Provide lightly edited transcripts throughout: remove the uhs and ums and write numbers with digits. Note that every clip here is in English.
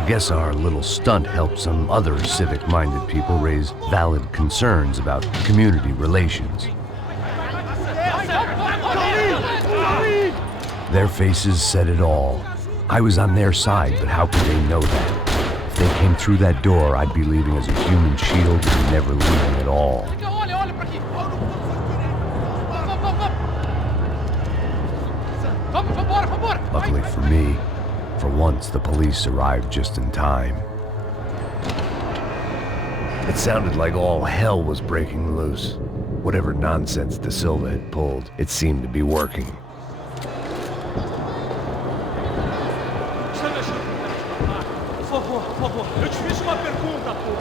I guess our little stunt helped some other civic-minded people raise valid concerns about community relations. Their faces said it all. I was on their side, but how could they know that? If they came through that door, I'd be leaving as a human shield and never leaving at all. Luckily for me, for once the police arrived just in time. It sounded like all hell was breaking loose. Whatever nonsense De Silva had pulled, it seemed to be working. Eu te fiz uma pergunta, pô.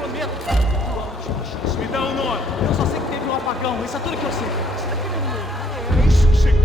Prometo. Me dá um nome. Eu só sei que teve um apagão. Isso é tudo que eu sei. Você tá querendo... É isso que chega.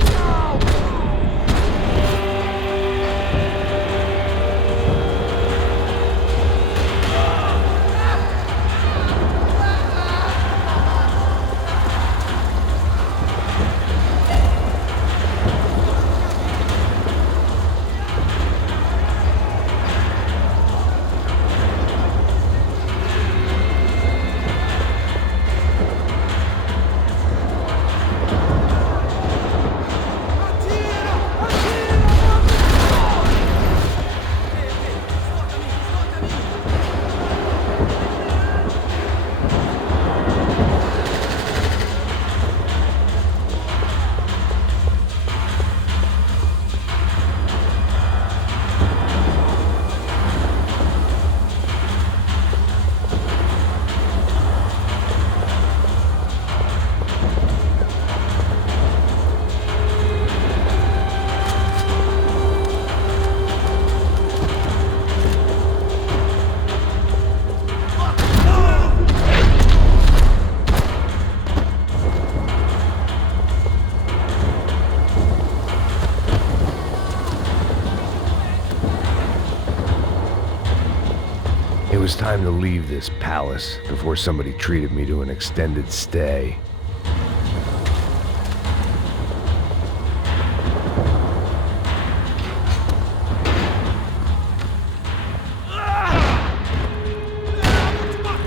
It was time to leave this palace before somebody treated me to an extended stay.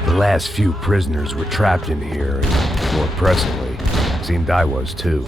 The last few prisoners were trapped in here, and more pressingly, it seemed I was too.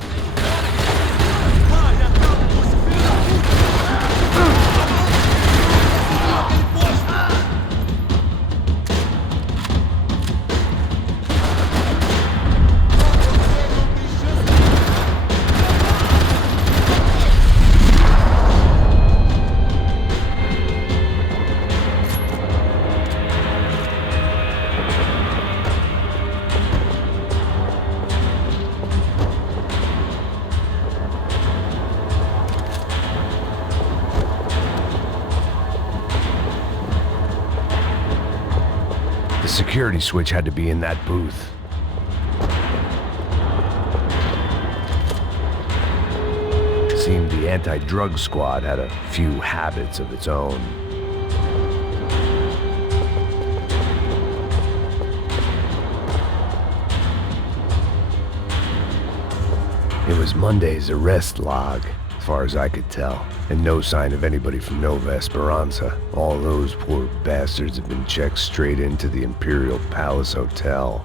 The security switch had to be in that booth. It seemed the anti-drug squad had a few habits of its own. It was Monday's arrest log, as far as I could tell, and no sign of anybody from Nova Esperanza. All those poor bastards had been checked straight into the Imperial Palace Hotel.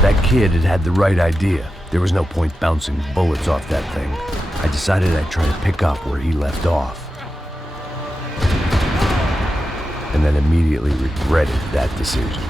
That kid had had the right idea. There was no point bouncing bullets off that thing. I decided I'd try to pick up where he left off. And then immediately regretted that decision.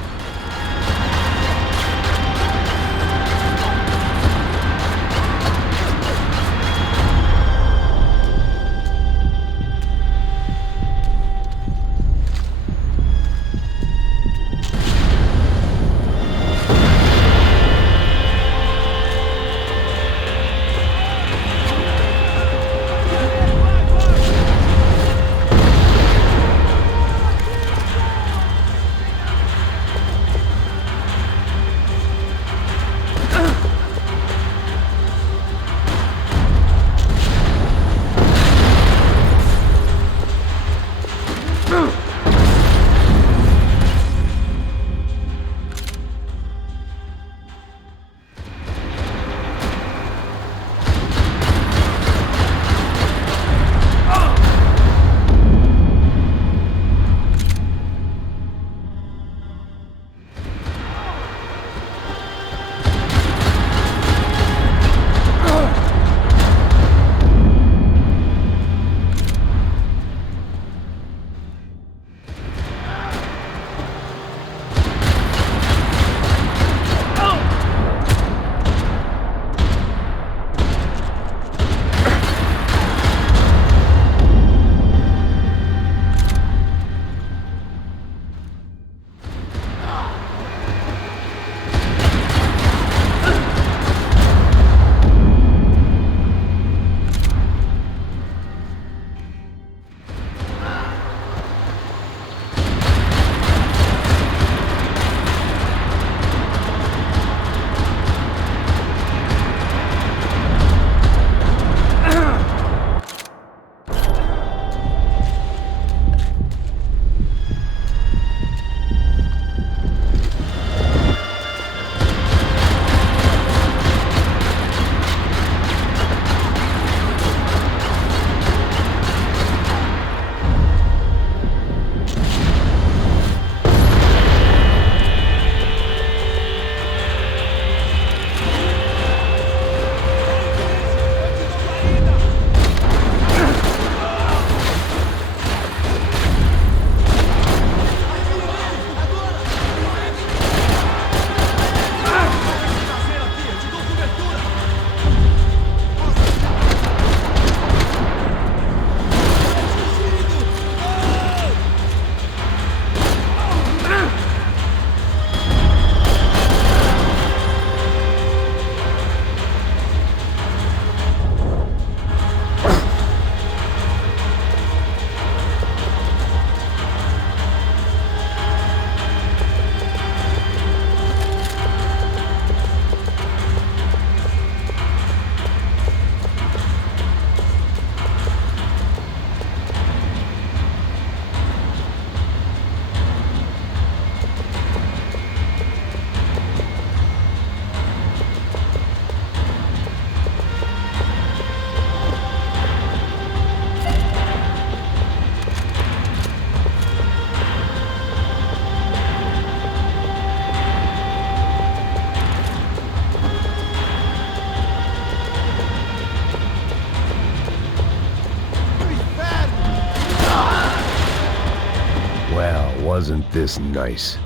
wasn't this nice?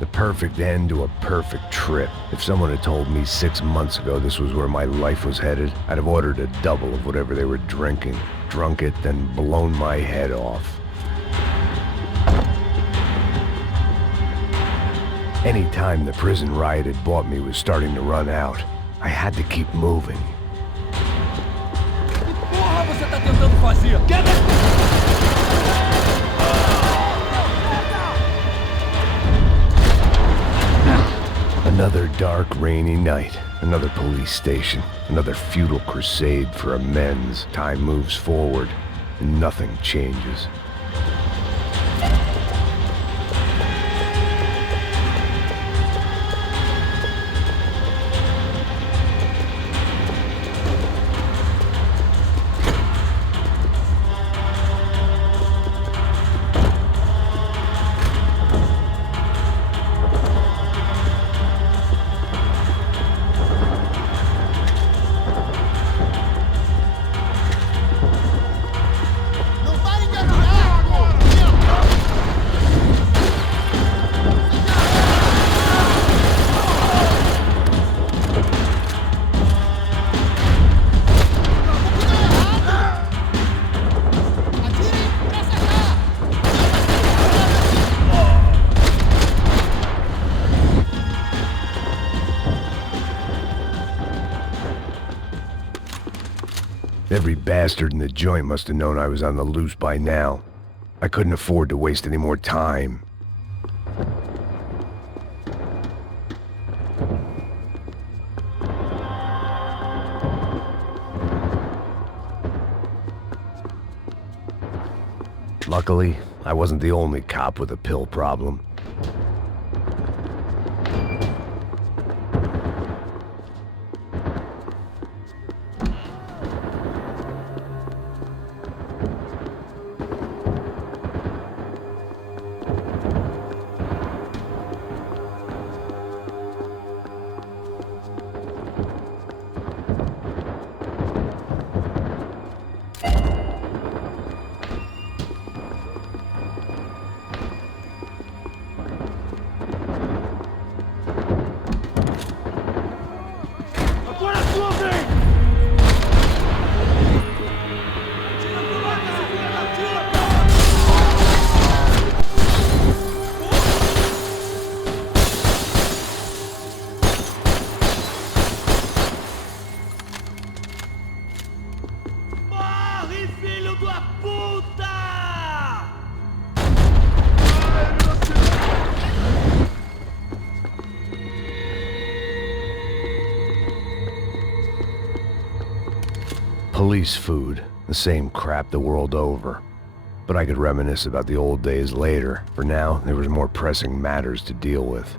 The perfect end to a perfect trip. If someone had told me 6 months ago this was where my life was headed, I'd have ordered a double of whatever they were drinking, drunk it, then blown my head off. Any time the prison riot had bought me was starting to run out, I had to keep moving. Porra, você tá tentando fazer? Another dark, rainy night, another police station, another futile crusade for amends. Time moves forward, and nothing changes. Every bastard in the joint must have known I was on the loose by now. I couldn't afford to waste any more time. Luckily, I wasn't the only cop with a pill problem. Police food, the same crap the world over. But I could reminisce about the old days later. For now, there was more pressing matters to deal with.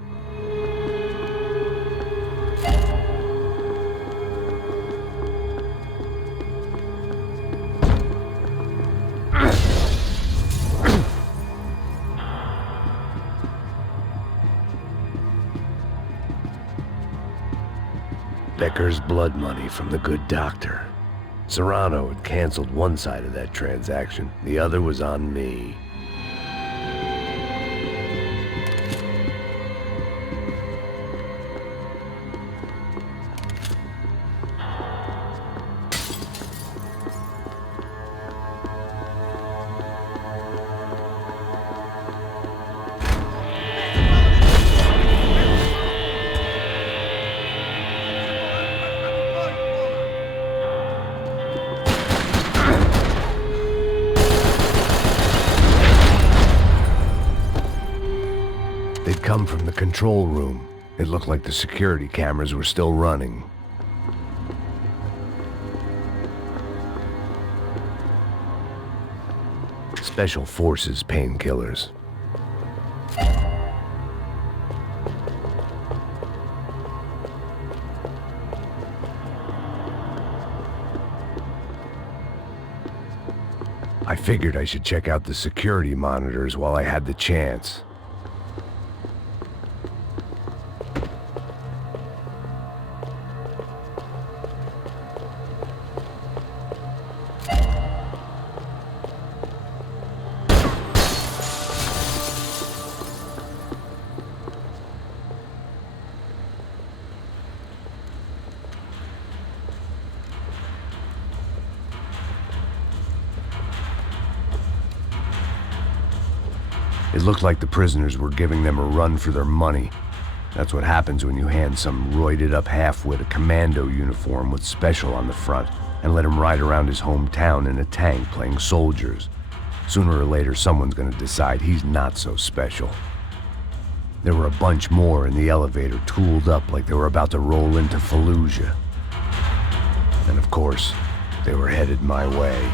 Becker's blood money from the good doctor. Serrano had canceled one side of that transaction. The other was on me. They'd come from the control room. It looked like the security cameras were still running. Special Forces painkillers. I figured I should check out the security monitors while I had the chance. It looked like the prisoners were giving them a run for their money. That's what happens when you hand some roided-up half-wit a commando uniform with special on the front and let him ride around his hometown in a tank playing soldiers. Sooner or later, someone's gonna decide he's not so special. There were a bunch more in the elevator, tooled up like they were about to roll into Fallujah. And of course, they were headed my way.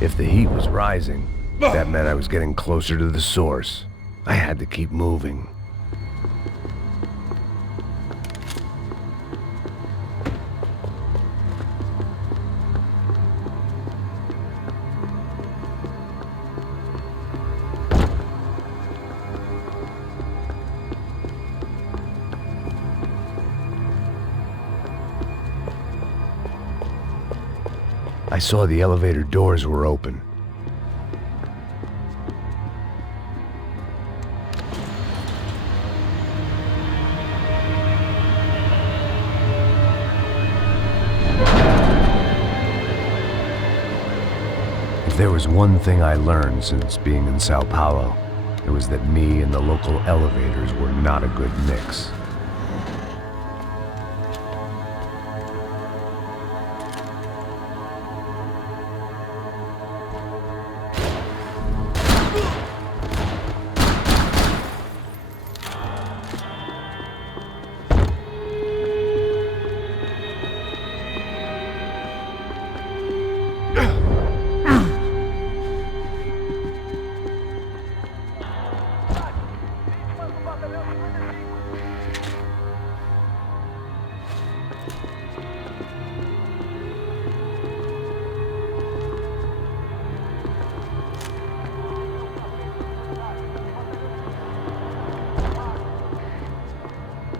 If the heat was rising, that meant I was getting closer to the source. I had to keep moving. I saw the elevator doors were open. If there was one thing I learned since being in Sao Paulo, it was that me and the local elevators were not a good mix.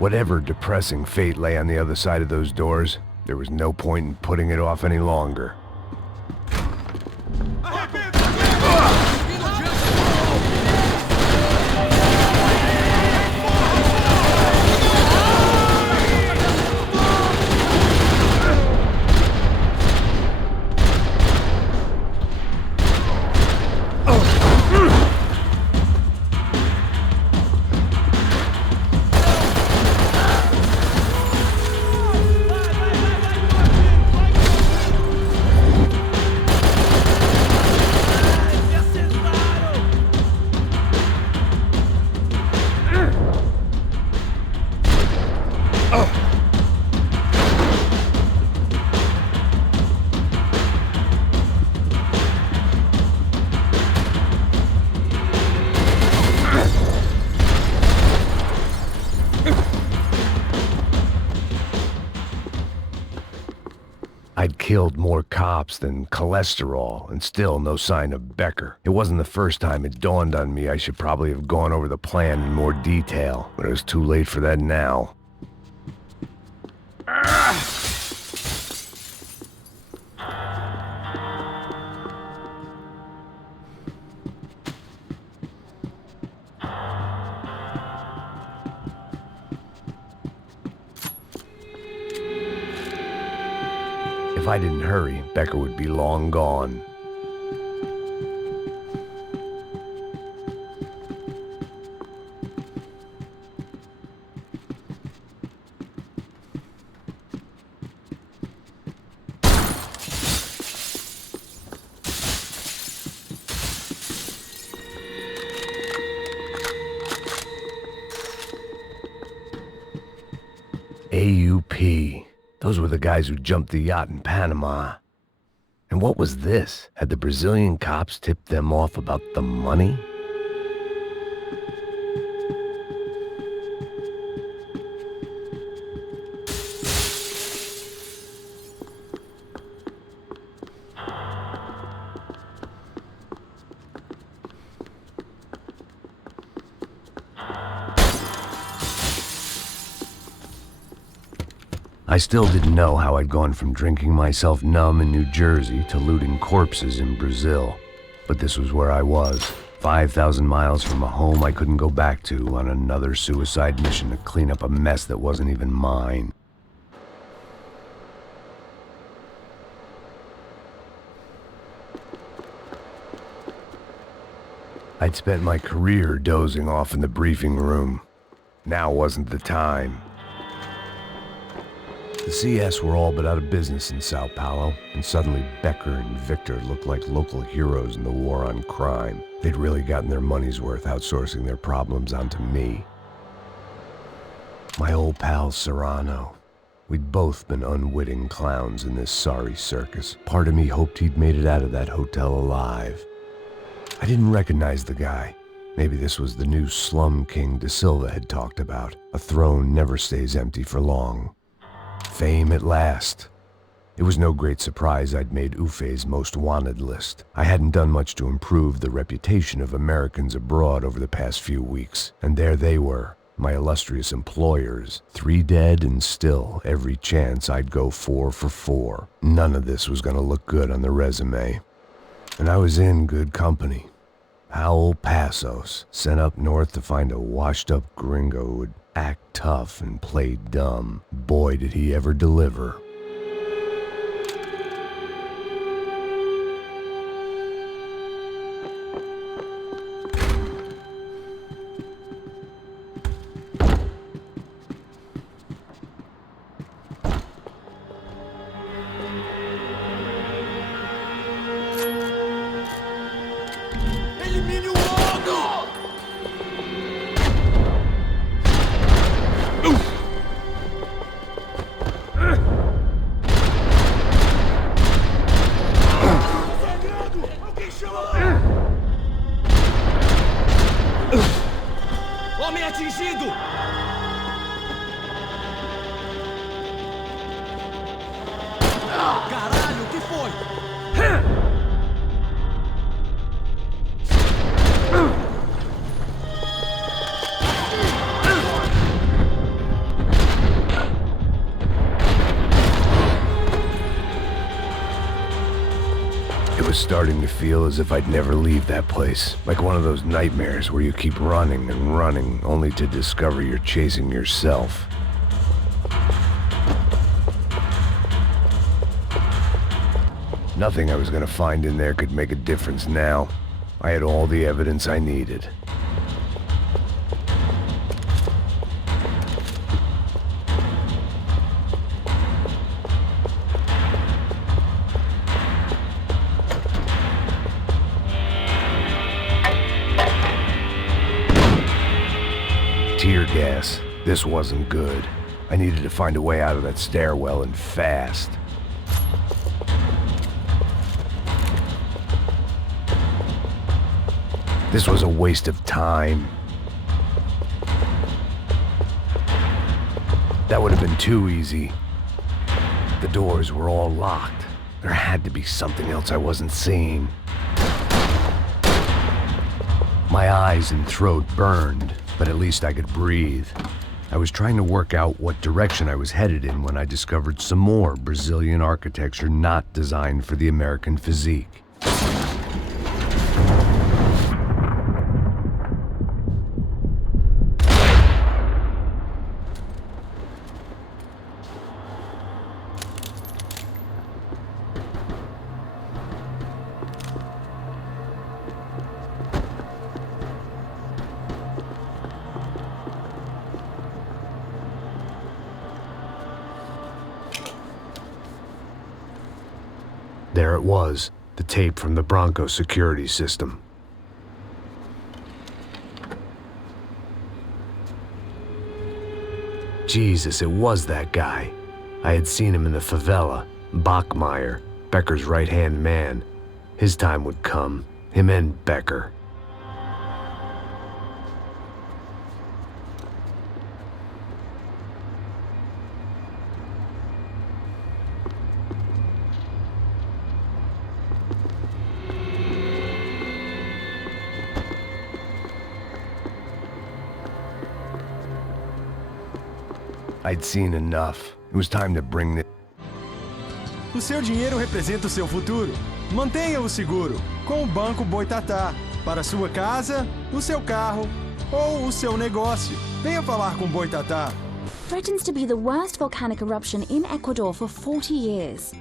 Whatever depressing fate lay on the other side of those doors, there was no point in putting it off any longer. I'd killed more cops than cholesterol, and still no sign of Becker. It wasn't the first time it dawned on me I should probably have gone over the plan in more detail, but it was too late for that now. If I didn't hurry, Becker would be long gone. AUP. Those were the guys who jumped the yacht in Panama. And what was this? Had the Brazilian cops tipped them off about the money? I still didn't know how I'd gone from drinking myself numb in New Jersey to looting corpses in Brazil. But this was where I was, 5,000 miles from a home I couldn't go back to, on another suicide mission to clean up a mess that wasn't even mine. I'd spent my career dozing off in the briefing room. Now wasn't the time. The CS were all but out of business in Sao Paulo, and suddenly Becker and Victor looked like local heroes in the war on crime. They'd really gotten their money's worth outsourcing their problems onto me. My old pal Serrano. We'd both been unwitting clowns in this sorry circus. Part of me hoped he'd made it out of that hotel alive. I didn't recognize the guy. Maybe this was the new slum king De Silva had talked about. A throne never stays empty for long. Fame at last. It was no great surprise I'd made Ufe's most wanted list. I hadn't done much to improve the reputation of Americans abroad over the past few weeks, and there they were, my illustrious employers, 3 dead and still every chance I'd go 4 for 4. None of this was going to look good on the resume. And I was in good company. Howell Passos, sent up north to find a washed-up gringo who would act tough and play dumb. Boy, did he ever deliver. Elimine o logo! Alguém chama lá! Homem atingido! Caralho, o que foi? It was starting to feel as if I'd never leave that place. Like one of those nightmares where you keep running and running, only to discover you're chasing yourself. Nothing I was gonna find in there could make a difference now. I had all the evidence I needed. Tear gas. This wasn't good. I needed to find a way out of that stairwell, and fast. This was a waste of time. That would have been too easy. The doors were all locked. There had to be something else I wasn't seeing. My eyes and throat burned, but at least I could breathe. I was trying to work out what direction I was headed in when I discovered some more Brazilian architecture not designed for the American physique. There it was, the tape from the Bronco security system. Jesus, it was that guy. I had seen him in the favela, Bachmeyer, Becker's right-hand man. His time would come, him and Becker. I'd seen enough. It was time to bring the... O seu dinheiro representa o seu futuro. Mantenha-o seguro com o Banco Boitatá. Para a sua casa, o seu carro ou o seu negócio. Venha falar com Boitatá. Threatens to be the worst volcanic eruption in Ecuador for 40 years.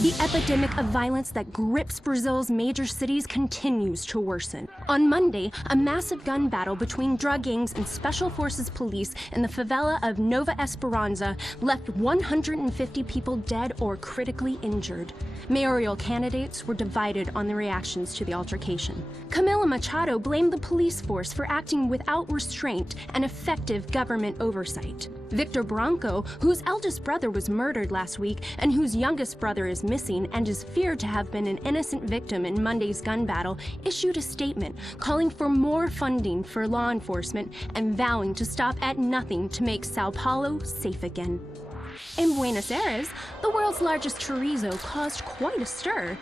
The epidemic of violence that grips Brazil's major cities continues to worsen. On Monday, a massive gun battle between drug gangs and special forces police in the favela of Nova Esperanza left 150 people dead or critically injured. Mayoral candidates were divided on the reactions to the altercation. Camila Machado blamed the police force for acting without restraint and effective government oversight. Victor Branco, whose eldest brother was murdered last week and whose youngest brother is missing and is feared to have been an innocent victim in Monday's gun battle, issued a statement calling for more funding for law enforcement and vowing to stop at nothing to make Sao Paulo safe again. In Buenos Aires, the world's largest chorizo caused quite a stir.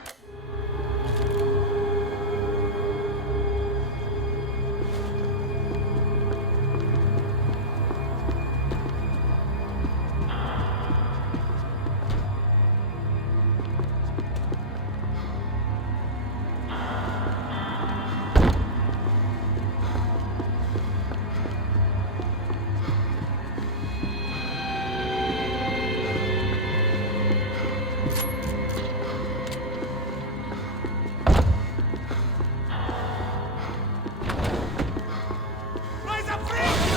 Mais à frente,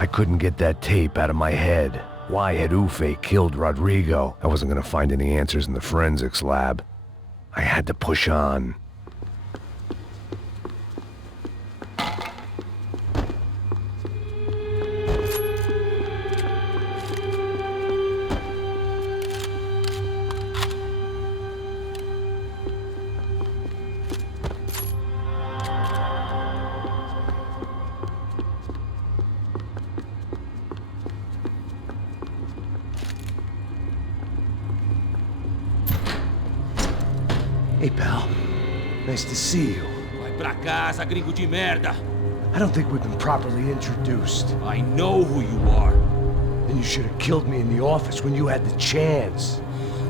I couldn't get that tape out of my head. Why had Ufe killed Rodrigo? I wasn't gonna find any answers in the forensics lab. I had to push on. Hey, pal. Nice to see you. Vai pra casa, gringo de merda. I don't think we've been properly introduced. I know who you are. Then you should have killed me in the office when you had the chance.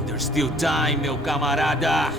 There's still time, meu camarada.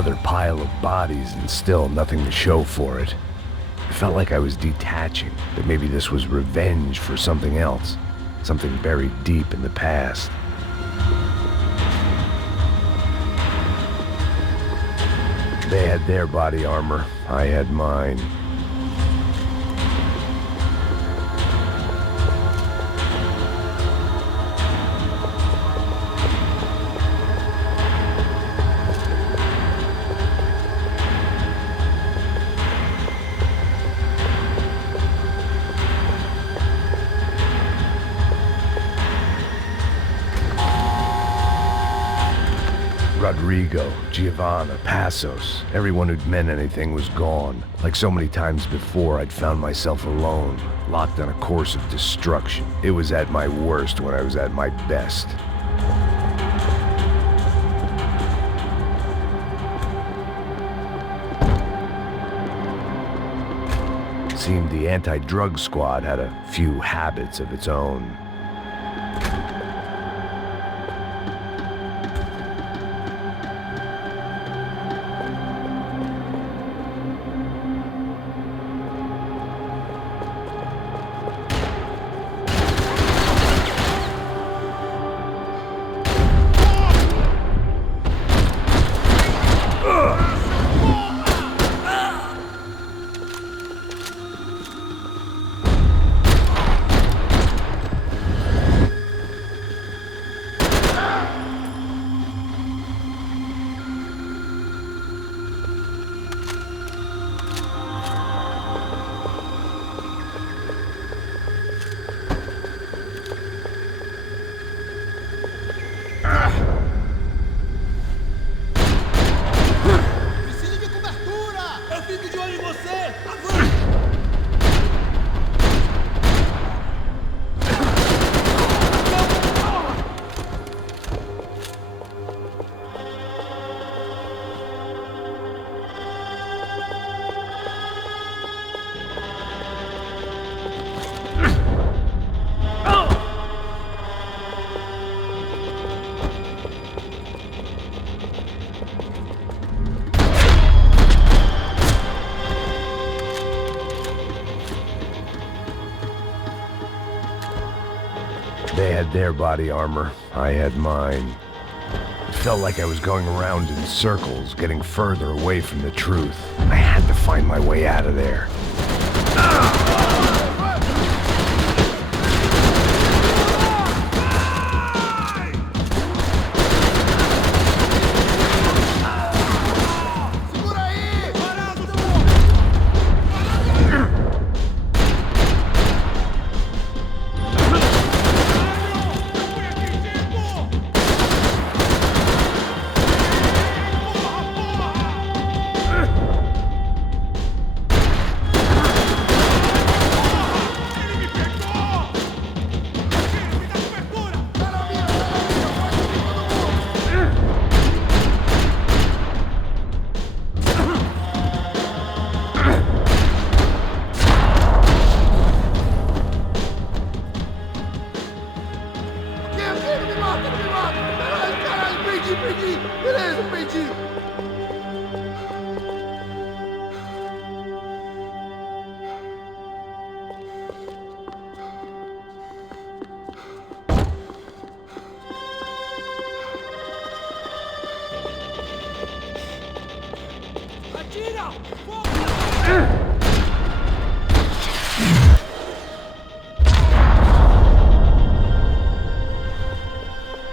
another pile of bodies and still nothing to show for it. It felt like I was detaching, that maybe this was revenge for something else, something buried deep in the past. They had their body armor, I had mine. Rodrigo, Giovanna, Passos, everyone who'd meant anything was gone. Like so many times before, I'd found myself alone, locked on a course of destruction. It was at my worst when I was at my best. Seemed the anti-drug squad had a few habits of its own. They had their body armor, I had mine. It felt like I was going around in circles, getting further away from the truth. I had to find my way out of there.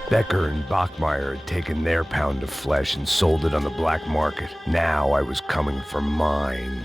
Becker and Bachmeyer had taken their pound of flesh and sold it on the black market. Now I was coming for mine.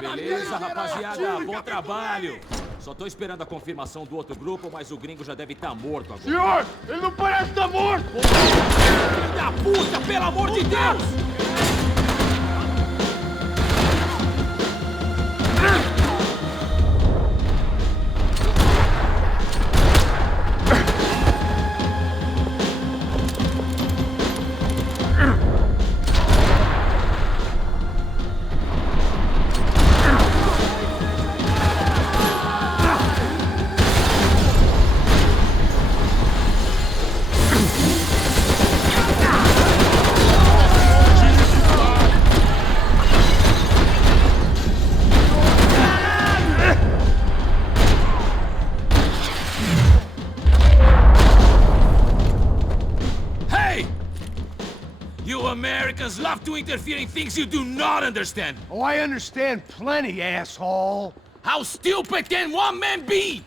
Beleza, rapaziada, bom trabalho. Só tô esperando a confirmação do outro grupo, mas o gringo já deve estar morto agora. Senhor, ele não parece estar morto! Filho da puta, pelo amor de Deus! off to interfere in things you do not understand! Oh, I understand plenty, asshole! How stupid can one man be?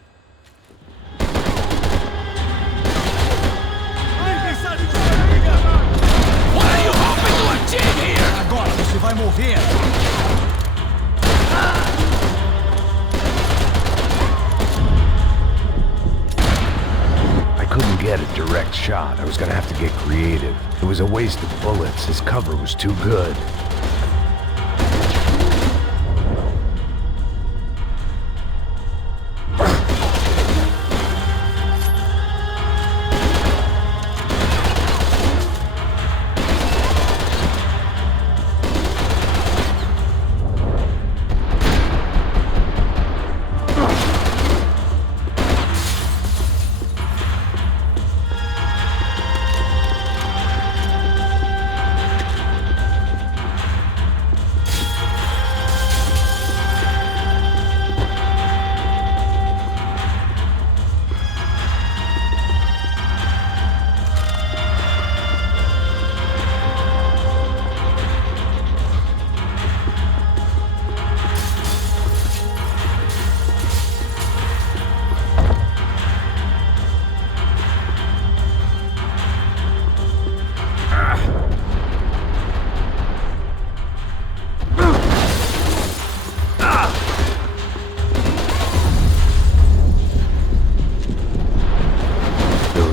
What are you hoping to achieve here? Agora você vai morrer! I couldn't get a direct shot. I was gonna have to get creative. It was a waste of bullets. His cover was too good.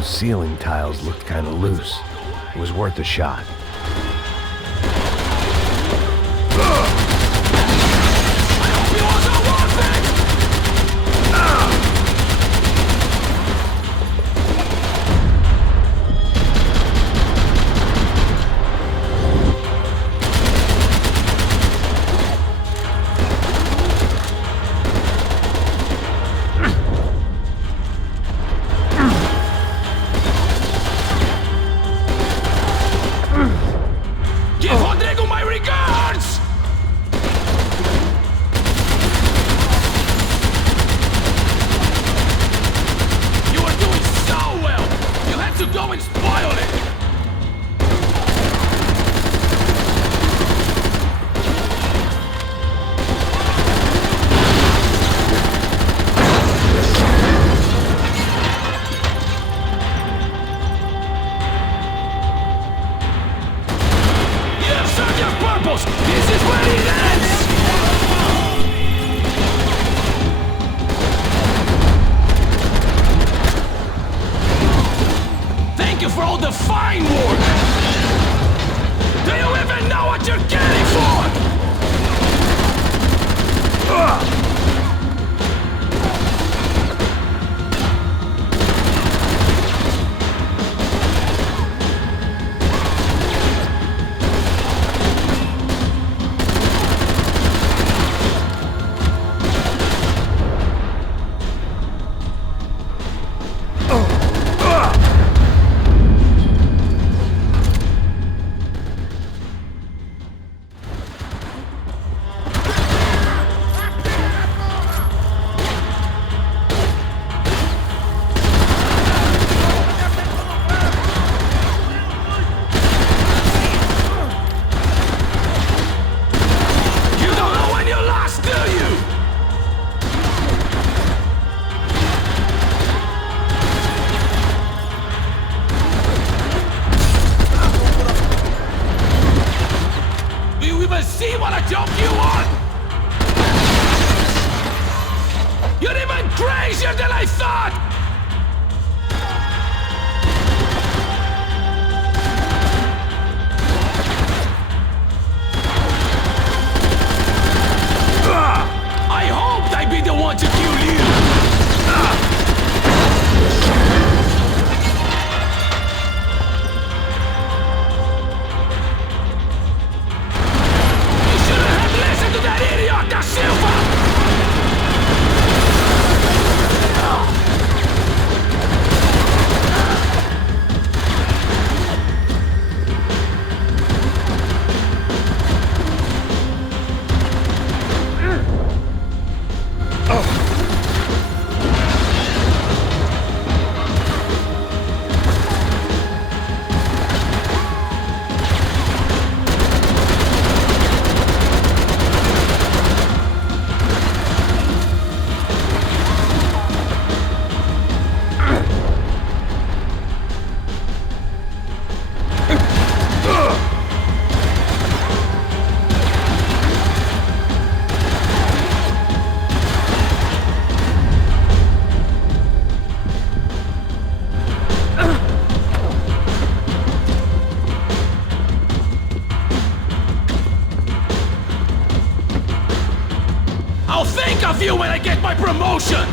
Ceiling tiles looked kind of loose. It was worth a shot. they'll think of you when I get my promotion!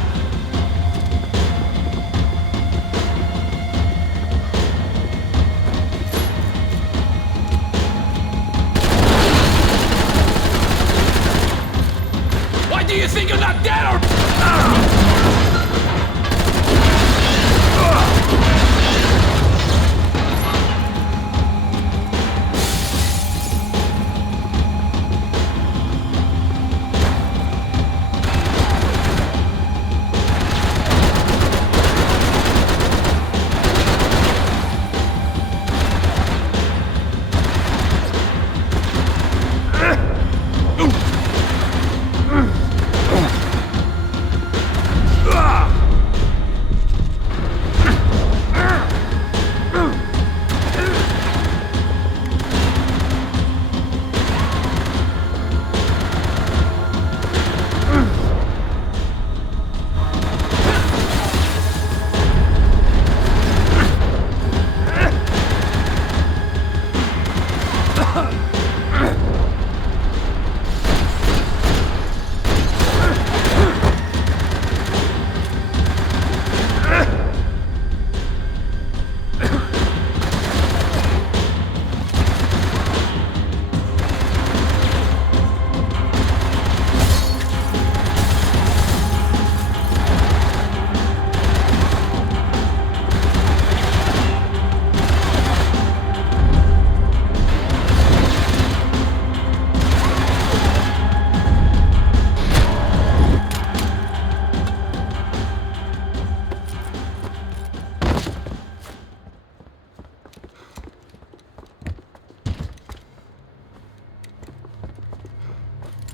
Why do you think you're not dead or...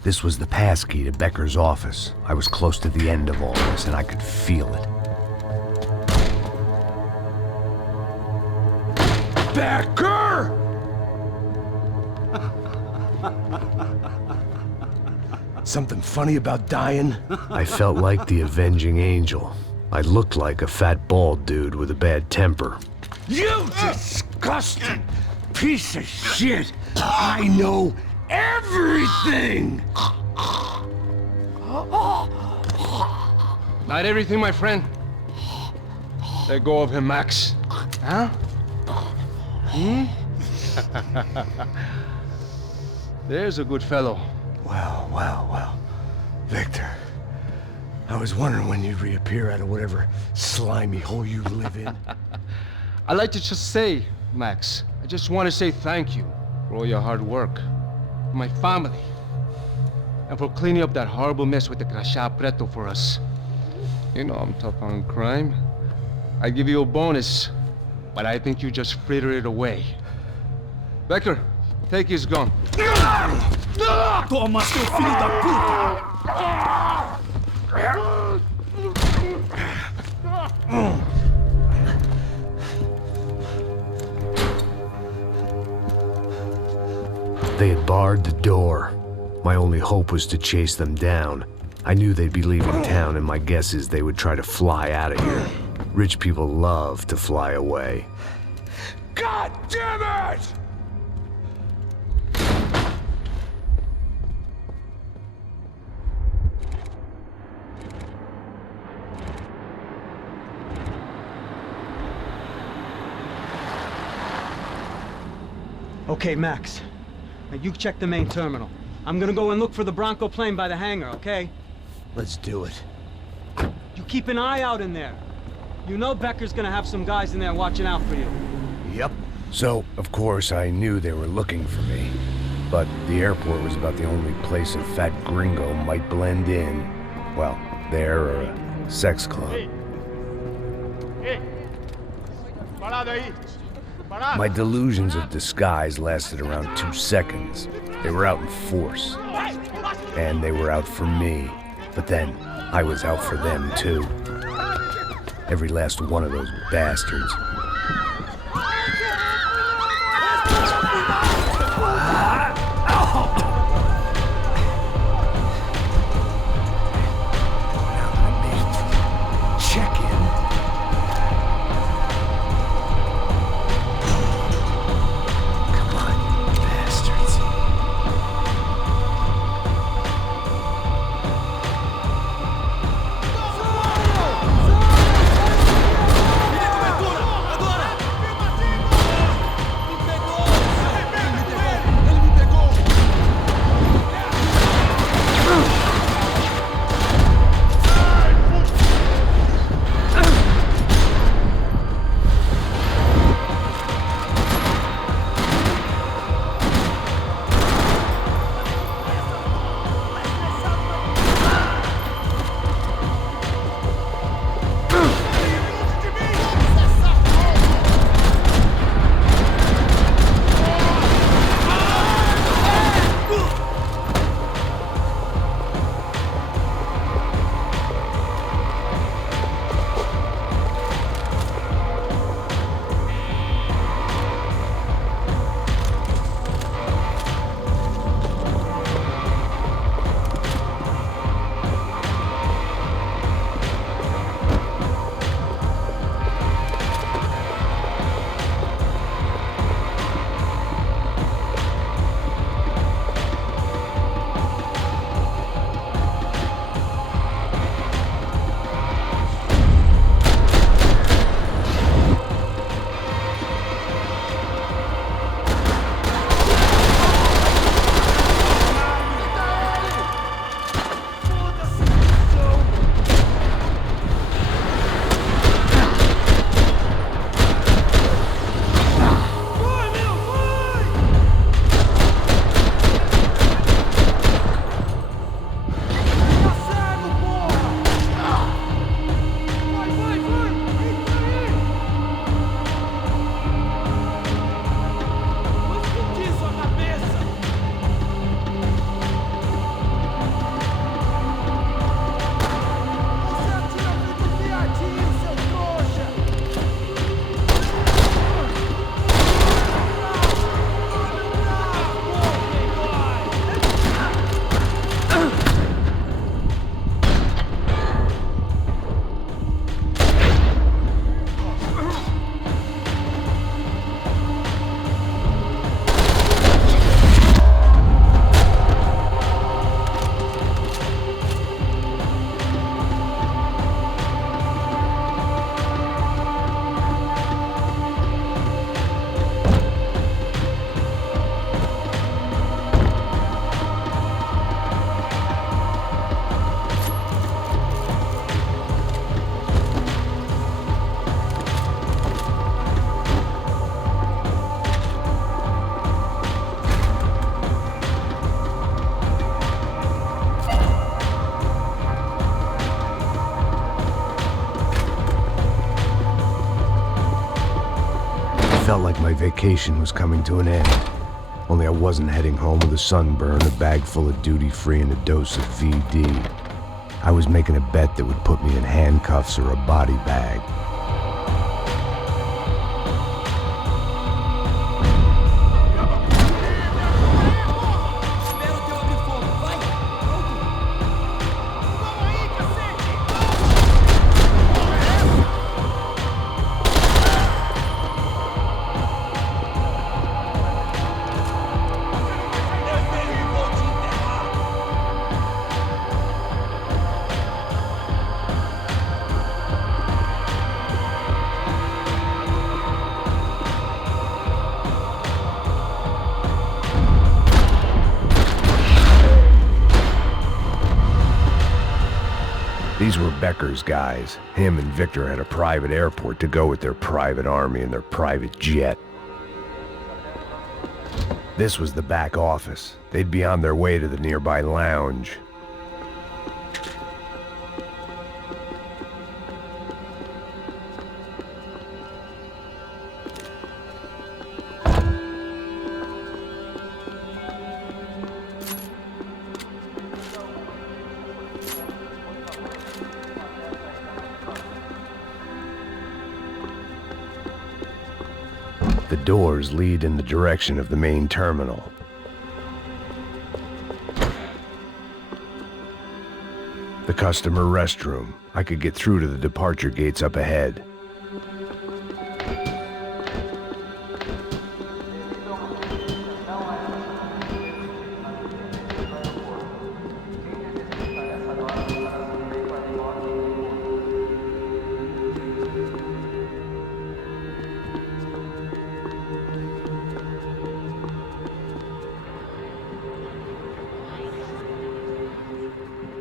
This was the passkey to Becker's office. I was close to the end of all this, and I could feel it. Becker! Something funny about dying? I felt like the avenging angel. I looked like a fat bald dude with a bad temper. You disgusting piece of shit! I know everything! Not everything, my friend. Let go of him, Max. Huh? There's a good fellow. Well. Victor, I was wondering when you'd reappear out of whatever slimy hole you live in. I'd like to just say, Max, I just want to say thank you for all your hard work, for my family, and for cleaning up that horrible mess with the Crachá Preto for us. You know I'm tough on crime. I give you a bonus, but I think you just frittered it away. Becker, take his gun. Toma, seu filho da puta! They had barred the door. My only hope was to chase them down. I knew they'd be leaving town, and my guess is they would try to fly out of here. Rich people love to fly away. God damn it! Okay, Max. Now you check the main terminal. I'm gonna go and look for the Bronco plane by the hangar, okay? Let's do it. You keep an eye out in there. You know Becker's gonna have some guys in there watching out for you. Yep. So, of course, I knew they were looking for me. But the airport was about the only place a fat gringo might blend in. Well, there or a sex club. My delusions of disguise lasted around 2 seconds. They were out in force. And they were out for me. But then, I was out for them too. Every last one of those bastards. felt like my vacation was coming to an end. Only I wasn't heading home with a sunburn, a bag full of duty-free, and a dose of VD. I was making a bet that would put me in handcuffs or a body bag. These were Becker's guys. Him and Victor had a private airport to go with their private army and their private jet. This was the back office. They'd be on their way to the nearby lounge. The doors lead in the direction of the main terminal. The customer restroom. I could get through to the departure gates up ahead.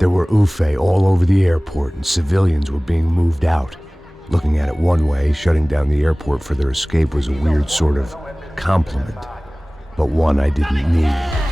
There were UFE all over the airport, and civilians were being moved out. Looking at it one way, shutting down the airport for their escape was a weird sort of compliment, but one I didn't need.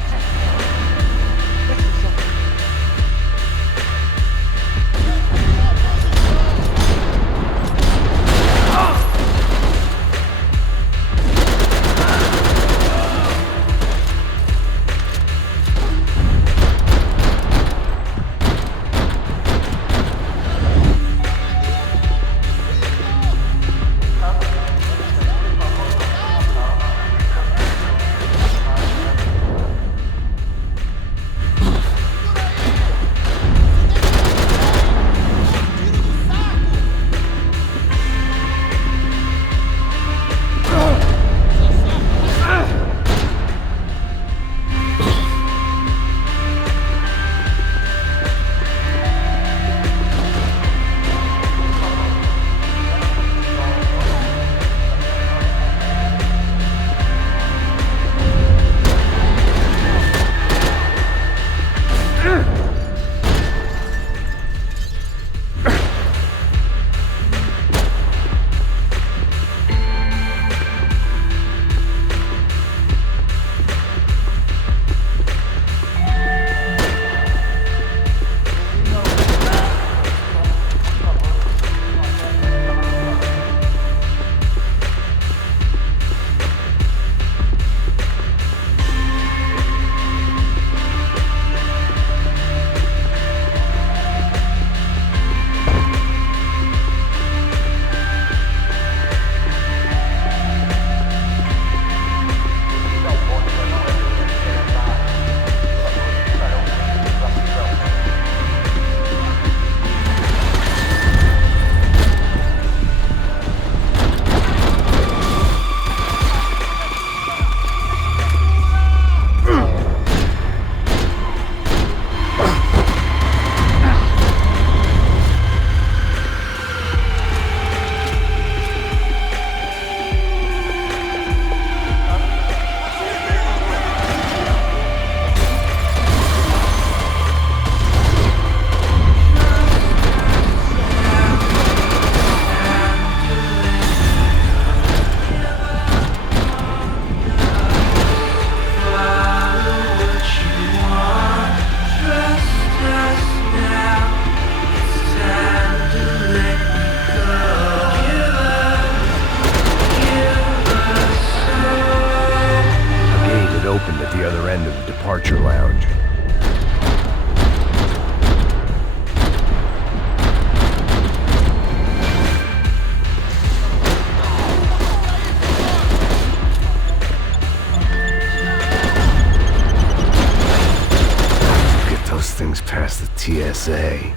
almost past the TSA.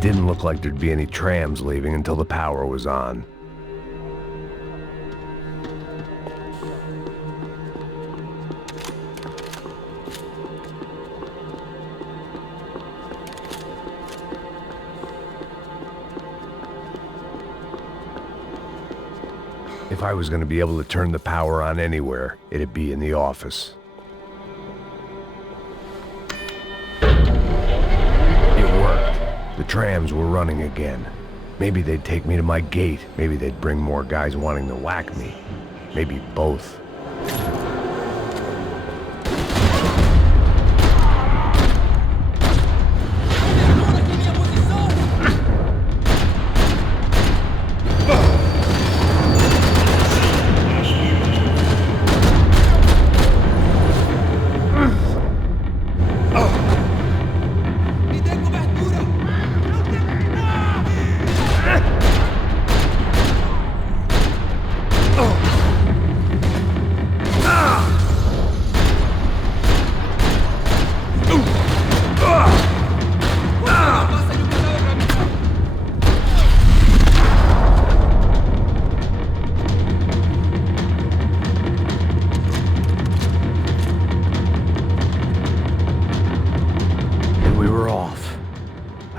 Didn't look like there'd be any trams leaving until the power was on. If I was going to be able to turn the power on anywhere, it'd be in the office. The trams were running again. Maybe they'd take me to my gate. Maybe they'd bring more guys wanting to whack me. Maybe both.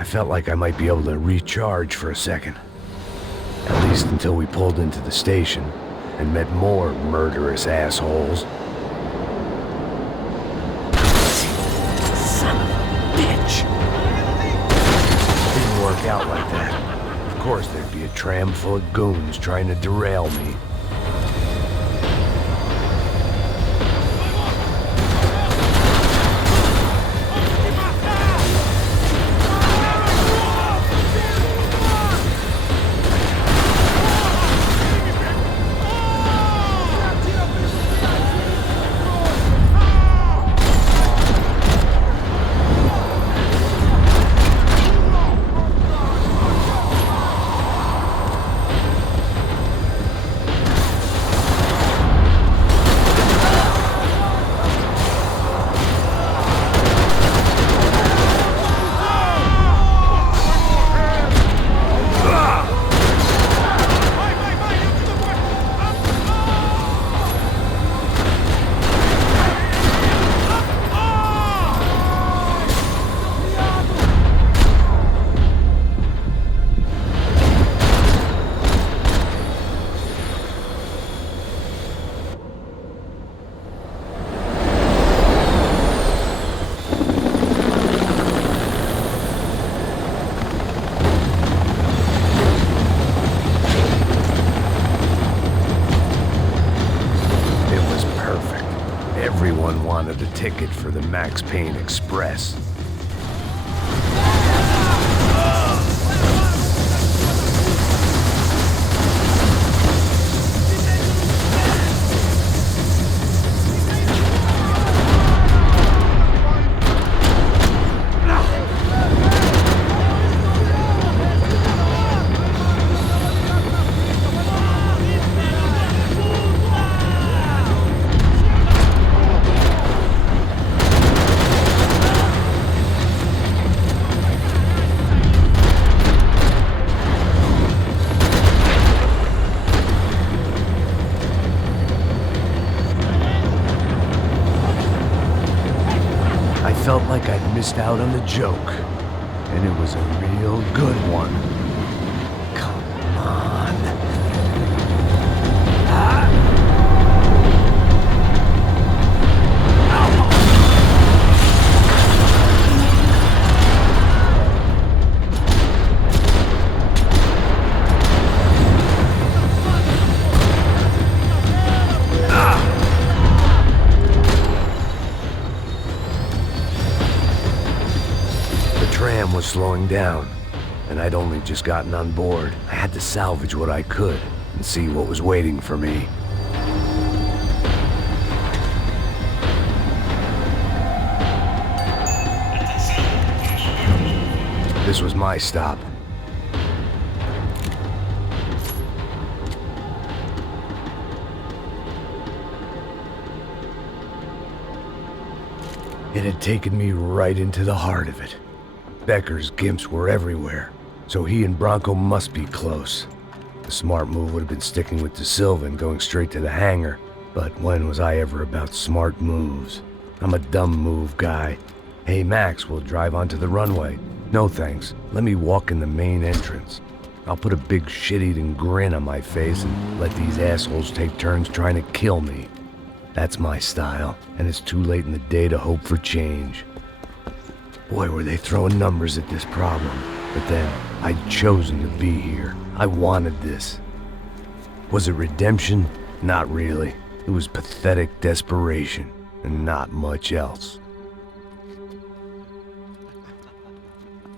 Felt like I might be able to recharge for a second. At least until we pulled into the station and met more murderous assholes. Son of a bitch! Didn't work out like that. Of course there'd be a tram full of goons trying to derail me. Max Payne Express. I felt like I'd missed out on the joke, and it was a real good one. Come on. The tram was slowing down, and I'd only just gotten on board. I had to salvage what I could and see what was waiting for me. This was my stop. It had taken me right into the heart of it. Becker's gimps were everywhere, so he and Bronco must be close. The smart move would have been sticking with De Silva and going straight to the hangar, but when was I ever about smart moves? I'm a dumb move guy. Hey Max, we'll drive onto the runway. No thanks, let me walk in the main entrance. I'll put a big shit-eating grin on my face and let these assholes take turns trying to kill me. That's my style, and it's too late in the day to hope for change. Boy, were they throwing numbers at this problem. But then, I'd chosen to be here. I wanted this. Was it redemption? Not really. It was pathetic desperation, and not much else.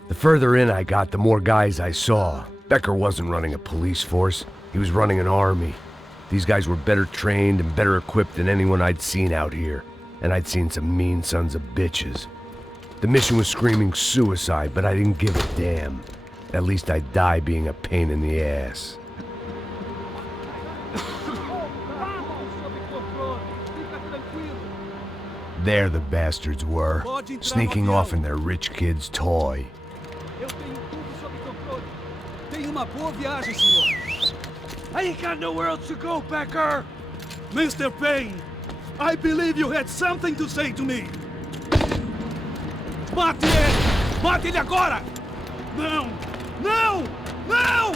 The further in I got, the more guys I saw. Becker wasn't running a police force. He was running an army. These guys were better trained and better equipped than anyone I'd seen out here. And I'd seen some mean sons of bitches. The mission was screaming suicide, but I didn't give a damn. At least I'd die being a pain in the ass. There the bastards were, sneaking off in their rich kid's toy. I ain't got nowhere else to go, Becker! Mr. Payne, I believe you had something to say to me. Mate ele! Mate ele agora! Não! Não! Não!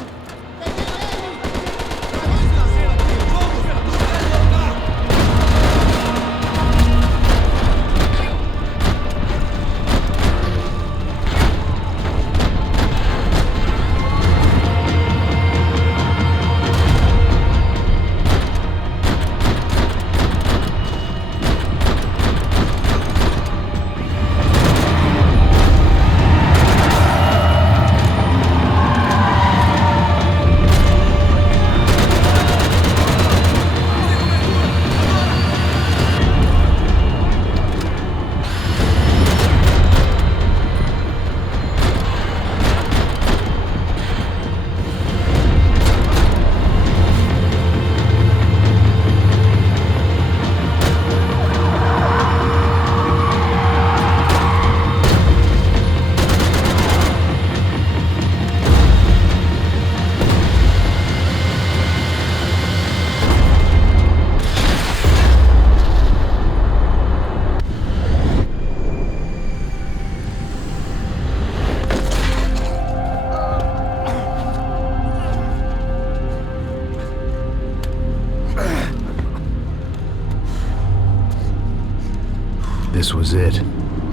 This was it.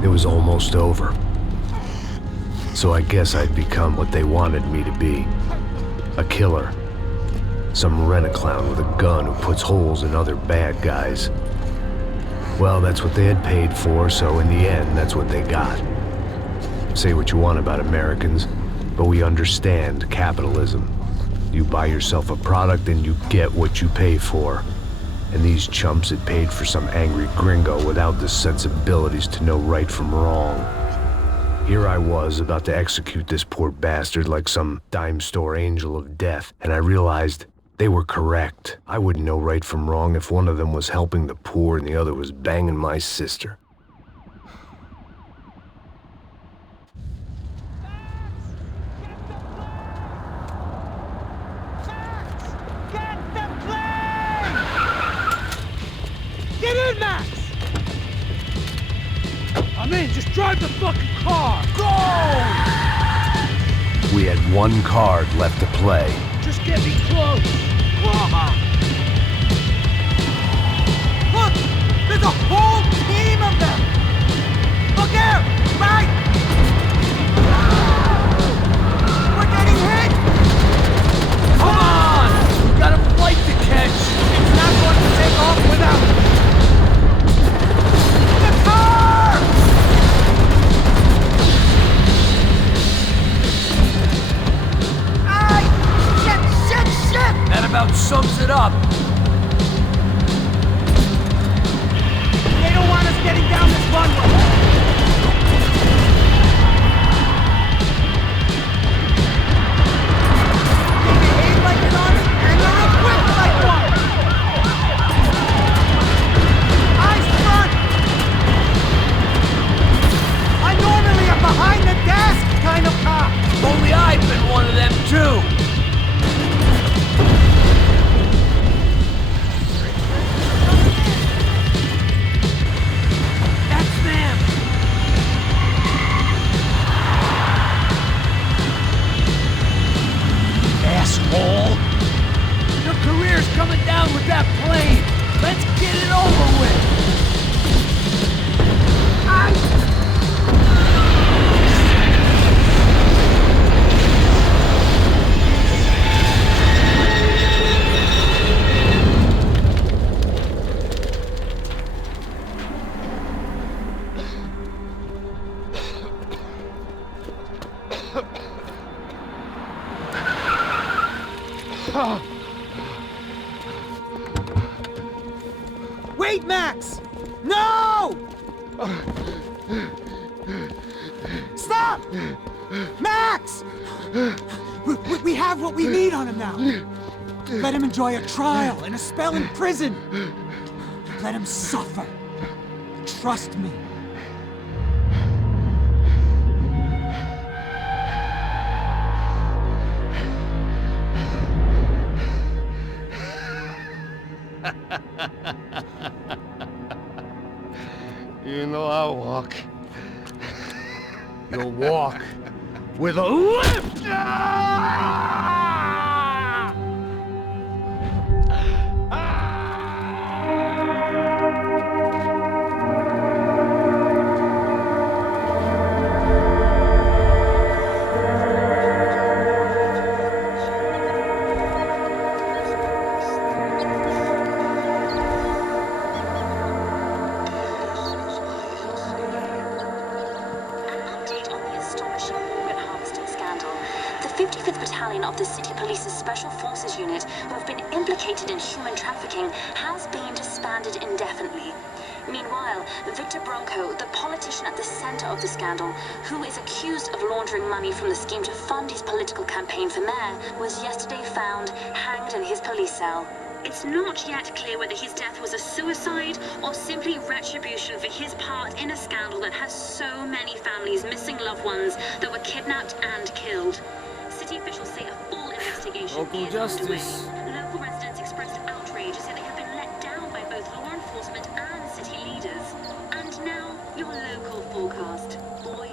It was almost over. So I guess I'd become what they wanted me to be. A killer. Some rent-a-clown with a gun who puts holes in other bad guys. Well, that's what they had paid for, so in the end, that's what they got. Say what you want about Americans, but we understand capitalism. You buy yourself a product and you get what you pay for. And these chumps had paid for some angry gringo without the sensibilities to know right from wrong. Here I was, about to execute this poor bastard like some dime store angel of death, and I realized they were correct. I wouldn't know right from wrong if one of them was helping the poor and the other was banging my sister. Get in, Max! I'm in, just drive the fucking car! Go! We had one card left to play. Just get me close! Come on! Look! There's a whole team of them! Look here! Right! We're getting hit! Come on! We've got a flight to catch! It's not going to take off without... That about sums it up. They don't want us getting down this runway. They behave like an army and they're equipped like one. Eyes front. I'm normally a behind the desk kind of cop. Only I've been one of them too. Asshole! Your career's coming down with that plane! Let's get it over with! Wait, Max! No! Stop! Max! We have what we need on him now. Let him enjoy a trial and a spell in prison. Let him suffer. Trust me. You know I'll walk. You'll walk with a lift! The 55th Battalion of the City Police's Special Forces Unit, who have been implicated in human trafficking, has been disbanded indefinitely. Meanwhile, Victor Bronco, the politician at the center of the scandal, who is accused of laundering money from the scheme to fund his political campaign for mayor, was yesterday found hanged in his police cell. It's not yet clear whether his death was a suicide or simply retribution for his part in a scandal that has so many families missing loved ones that were kidnapped and killed. City officials say a full investigation is underway. Local residents expressed outrage, say they have been let down by both law enforcement and city leaders. And now, your local forecast. Boy